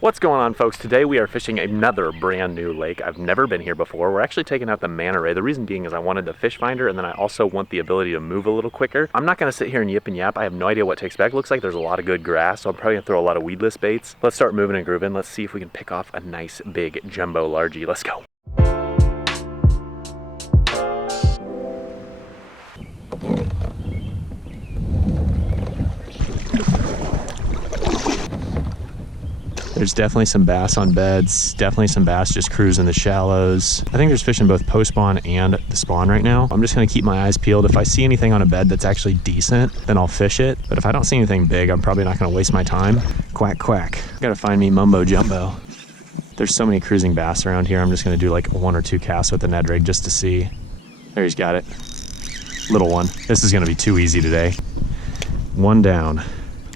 What's going on, folks? Today we are fishing another brand new lake. I've never been here before. We're actually taking out the manta ray. The reason being is I wanted the fish finder, and then I also want the ability to move a little quicker. I'm not going to sit here and yip and yap. I have no idea what to expect. Looks like there's a lot of good grass, so I'm probably going to throw a lot of weedless baits. Let's start moving and grooving. Let's see if we can pick off a nice big jumbo largie. Let's go. There's definitely some bass on beds, definitely some bass just cruising the shallows. I think there's fish in both post spawn and the spawn right now. I'm just gonna keep my eyes peeled. If I see anything on a bed that's actually decent, then I'll fish it. But if I don't see anything big, I'm probably not gonna waste my time. Quack, quack. Gotta find me mumbo jumbo. There's so many cruising bass around here. I'm just gonna do like 1 or 2 casts with the Ned Rig just to see. There, he's got it. Little one. This is gonna be too easy today. One down.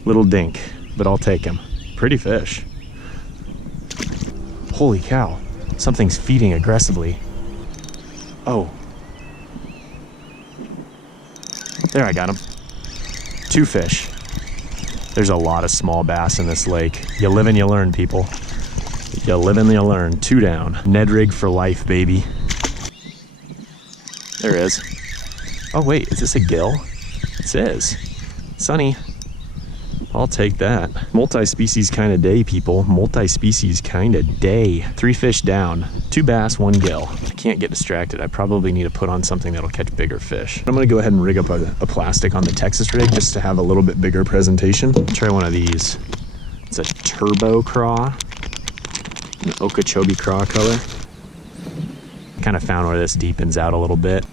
Little dink, but I'll take him. Pretty fish. Holy cow, something's feeding aggressively. Oh. There, I got him. 2 fish. There's a lot of small bass in this lake. You live and you learn, people. You live and you learn. 2 down. Ned Rig for life, baby. There it is. Oh wait, is this a gill? It is. Sunny. I'll take that. Multi-species kind of day, people. Multi-species kind of day. 3 fish down. 2 bass, 1 gill. I can't get distracted. I probably need to put on something that'll catch bigger fish. I'm gonna go ahead and rig up a plastic on the Texas rig just to have a little bit bigger presentation. Try one of these. It's a turbo craw. An Okeechobee craw color. Kind of found where this deepens out a little bit.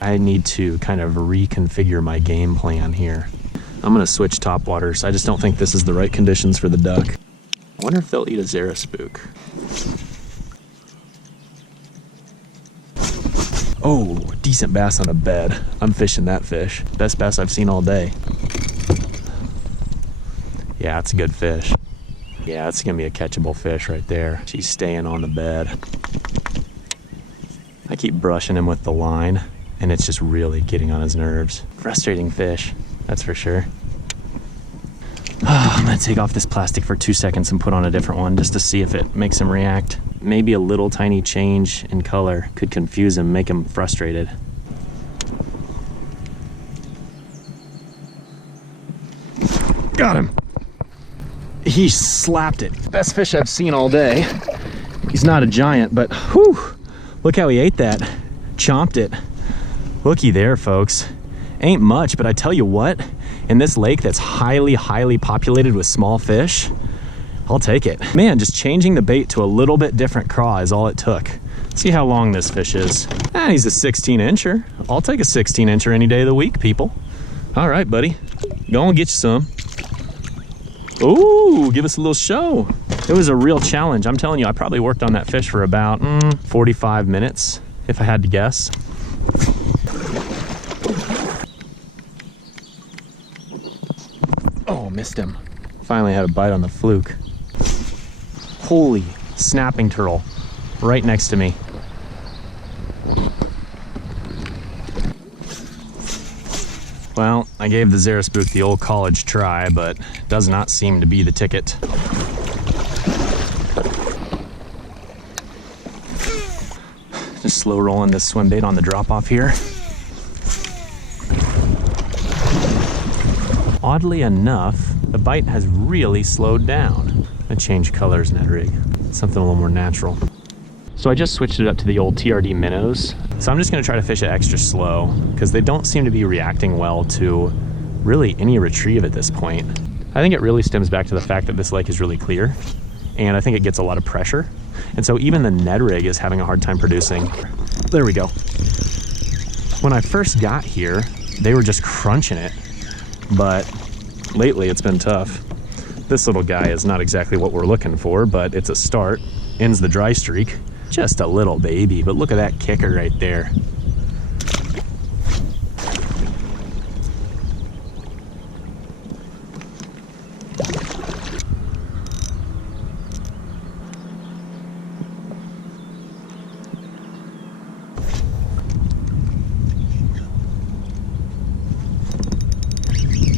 I need to kind of reconfigure my game plan here. I'm gonna switch topwaters. I just don't think this is the right conditions for the duck. I wonder if they'll eat a Zara spook. Oh, decent bass on a bed. I'm fishing that fish. Best bass I've seen all day. Yeah, it's a good fish. Yeah, it's gonna be a catchable fish right there. She's staying on the bed. I keep brushing him with the line, and it's just really getting on his nerves. Frustrating fish. That's for sure. I'm gonna take off this plastic for 2 seconds and put on a different one just to see if it makes him react. Maybe a little tiny change in color could confuse him, make him frustrated. Got him. He slapped it. Best fish I've seen all day. He's not a giant, but whew, look how he ate that. Chomped it. Looky there, folks. Ain't much, but I tell you what, in this lake that's highly populated with small fish, I'll take it. Man, just changing the bait to a little bit different craw is all it took. See how long this fish is. He's a 16-incher. I'll take a 16-incher any day of the week, people. All right, buddy, go and get you some. Ooh, give us a little show. It was a real challenge. I'm telling you, I probably worked on that fish for about 45 minutes, if I had to guess. Oh, missed him. Finally had a bite on the fluke. Holy snapping turtle right next to me. Well, I gave the Zara spook the old college try, but does not seem to be the ticket. Just slow rolling this swim bait on the drop off here. Oddly enough, the bite has really slowed down. I changed colors, Ned Rig. Something a little more natural. So I just switched it up to the old TRD minnows. So I'm just gonna try to fish it extra slow because they don't seem to be reacting well to really any retrieve at this point. I think it really stems back to the fact that this lake is really clear, and I think it gets a lot of pressure. And so even the Ned Rig is having a hard time producing. There we go. When I first got here, they were just crunching it. But lately it's been tough. This little guy is not exactly what we're looking for, but it's a start. Ends the dry streak. Just a little baby, but look at that kicker right there.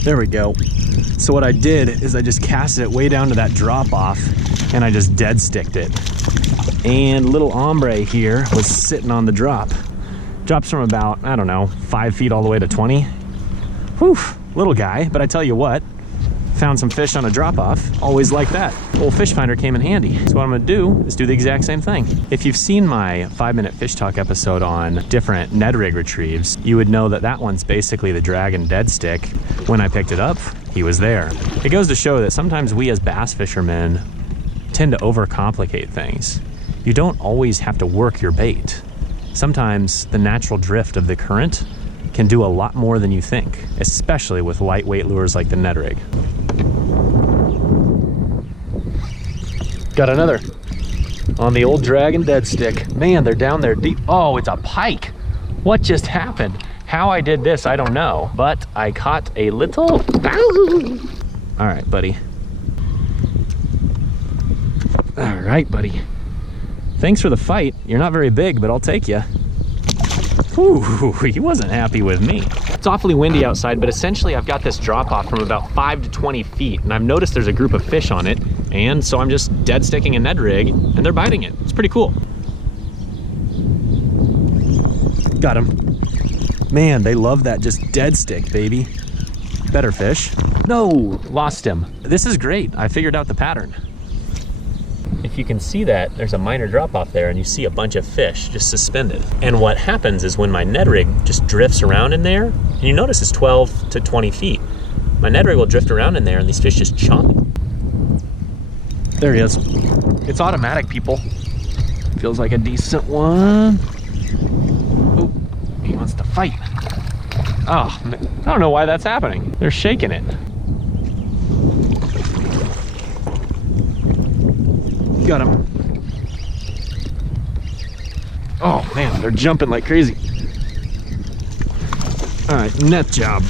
There we go. So what I did is I just cast it way down to that drop off and I just dead sticked it. And little hombre here was sitting on the drop. Drops from about, I don't know, 5 feet all the way to 20. Whew, little guy, but I tell you what, found some fish on a drop off, always like that. Old fish finder came in handy. So what I'm gonna do is do the exact same thing. If you've seen my 5-minute fish talk episode on different Ned Rig retrieves, you would know that that one's basically the Dragon Dead Stick. When I picked it up, he was there. It goes to show that sometimes we as bass fishermen tend to overcomplicate things. You don't always have to work your bait. Sometimes the natural drift of the current can do a lot more than you think, especially with lightweight lures like the Ned Rig. Got another on the old Dragon Dead Stick. Man, they're down there deep. Oh, it's a pike. What just happened? How I did this, I don't know, but I caught a little. All right, buddy. All right, buddy. Thanks for the fight. You're not very big, but I'll take you. Ooh, he wasn't happy with me. It's awfully windy outside, but essentially I've got this drop off from about 5 to 20 feet, and I've noticed there's a group of fish on it, and so I'm just dead sticking a Ned Rig, and they're biting it. It's pretty cool. Got him. Man, they love that just dead stick, baby. Better fish. No, lost him. This is great. I figured out the pattern. If you can see that, there's a minor drop off there and you see a bunch of fish just suspended. And what happens is when my Ned Rig just drifts around in there, and you notice it's 12 to 20 feet, my Ned Rig will drift around in there and these fish just chomp. There he is. It's automatic, people. Feels like a decent one. Oh, he wants to fight. Oh, I don't know why that's happening. They're shaking it. Got him. Oh man, they're jumping like crazy. All right, net job.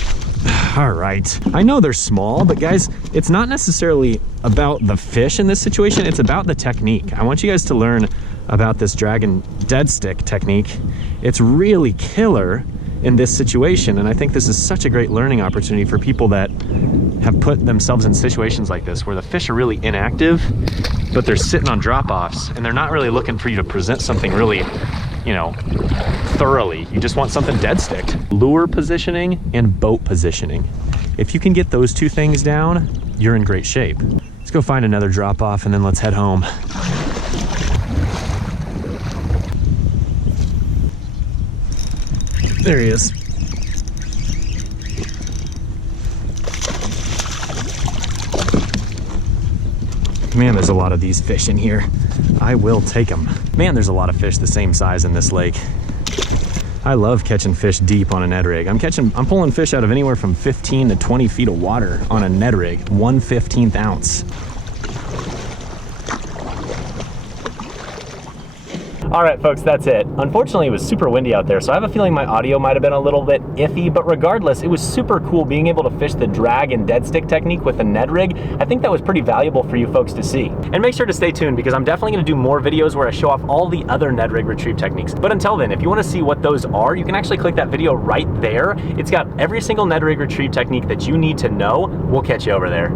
All right. I know they're small, but guys, it's not necessarily about the fish in this situation. It's about the technique. I want you guys to learn about this Dragon Dead Stick technique. It's really killer in this situation, and I think this is such a great learning opportunity for people that have put themselves in situations like this where the fish are really inactive, but they're sitting on drop-offs and they're not really looking for you to present something really, you know, thoroughly. You just want something dead sticked. Lure positioning and boat positioning. If you can get those two things down, you're in great shape. Let's go find another drop-off and then let's head home. There he is. Man, there's a lot of these fish in here. I will take them. Man, there's a lot of fish the same size in this lake. I love catching fish deep on a Ned Rig. I'm pulling fish out of anywhere from 15 to 20 feet of water on a Ned Rig, 1/15 ounce. All right, folks, that's it. Unfortunately, it was super windy out there, so I have a feeling my audio might have been a little bit iffy, but regardless, it was super cool being able to fish the drag and dead stick technique with a Ned Rig. I think that was pretty valuable for you folks to see. And make sure to stay tuned because I'm definitely gonna do more videos where I show off all the other Ned Rig retrieve techniques. But until then, if you wanna see what those are, you can actually click that video right there. It's got every single Ned Rig retrieve technique that you need to know. We'll catch you over there.